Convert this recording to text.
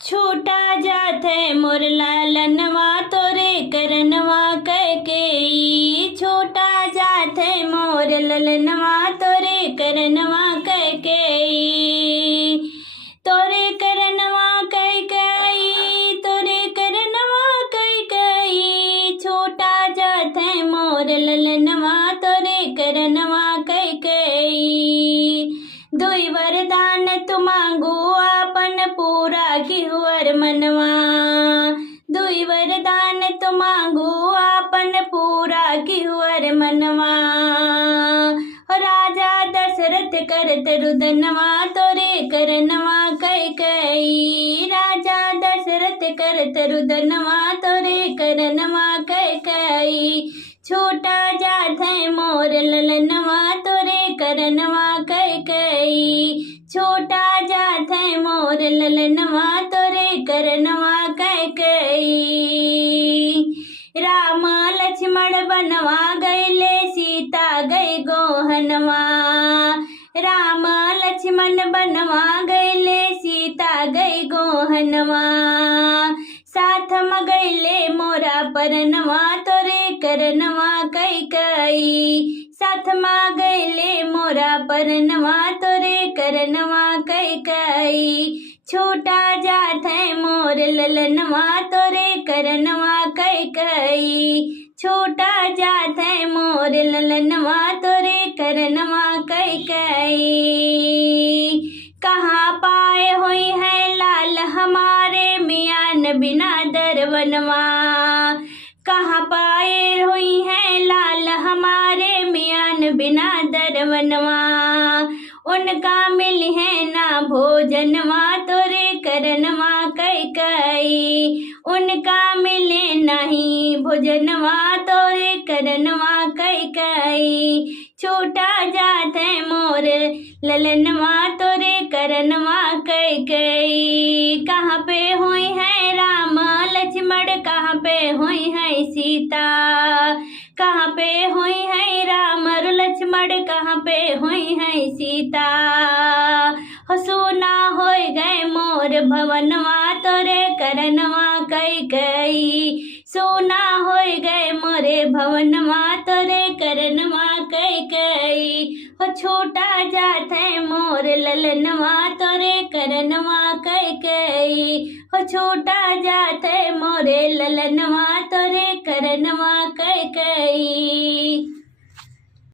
छूटा जात है मोर लालनवा तोरे करनवा कैकेयी। छूटा जात है मोर ललनवा तोरे करनवा कैकेयी। तोरे करनवा कैकेयी, तोरे करनवा कैकेयी। छूटा जात है मोर ललनवा तोरे करनवा कैकेयी। दुई वरदान तु मांगू आपन पूरा किहुअर मनवा। दुई वरदान तु मांगू आपन पूरा किहुअर मनवा। राजा दशरथ करत रुदनवा तोरे करनवा कैकेयी। राजा दशरथ करत रुदनवा तोरे करनवा कैकेयी। छूटा जात है मोर ललनवा तोरे करनवा कैकेयी। छूटा जात है मोर ललनवा तोरे करनवा कैकेयी। राम लक्ष्मण बनवा गईले सीता गई गोहनवा। राम लक्ष्मण बनवा गईले सीता गई गोहनवा। साथ म गईले मोरा परनवा तोरे करनवा कैकेयी। साथ म गईले मोरा परनवा तोरे करनवा कैकेयी। छूटा जात है मोर ललनवा तोरे करनवा कैकेयी। छूटा जात है मोर ललनवा तोरे करनवा कैकेयी। कहाँ पाए हुई है लाल हमारे मियान बिना दरवनवा। कहाँ पाए हुई है लाल हमारे मियान बिना दरवनवा। उनका मिल है ना भोजनवा तोरे करनवा कैकेयी। उनका मिले नहीं भोजनवा तोरे करनवा कैकेयी। छूटा जात है मोर ललनवा तोरे करनवा कैकेयी। कहाँ पे हुई है राम लक्ष्मण, कहाँ पे हुई है सीता। कहाँ पे हुई है राम और लक्ष्मण, कहाँ पे हुई है सीता। हो सोना हो गए मोर भवनवा तोरे करनवा कैकेयी। सोना हो गए मोरे भवनवा तोरे करनवा कैकेयी। हो छूटा जात है मोर ललनवा तोरे करनवा कैकेयी। हो छूटा जात है मोरे ललनवा तोरे करनवा कैकेयी।